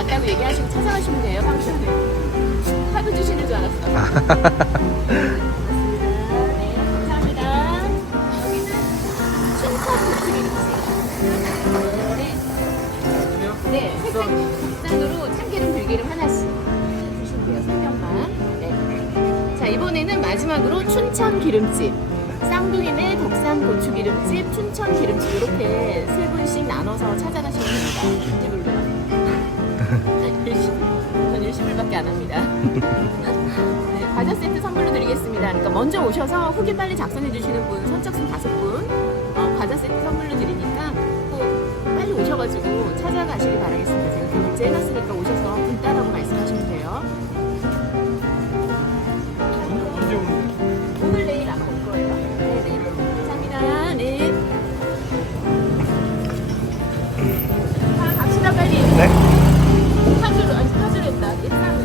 왔다고 얘기하시고 찾아가시면 돼요, 팡션에. 카드 주시는 줄 알았어. 네, 고추기름집. 네. 네, 국산으로 참기름, 들기름 하나씩 주시면 돼요. 설명만. 네. 자, 이번에는 마지막으로 춘천 기름집. 쌍둥이네 덕산 고추 기름집, 춘천 기름집 이렇게 세 분씩 나눠서 찾아가시면 됩니다. 뭔지 몰라요. 열심히. 전 열심히밖에 안 합니다. 네, 과자 세트 선물로 드리겠습니다. 그러니까 먼저 오셔서 후기 빨리 작성해 주시는 분, 선착순 다섯 분, 어, 과자 세트 선물로 드리니까 꼭 빨리 오셔가지고 찾아가시길 바라겠습니다. 제가 है।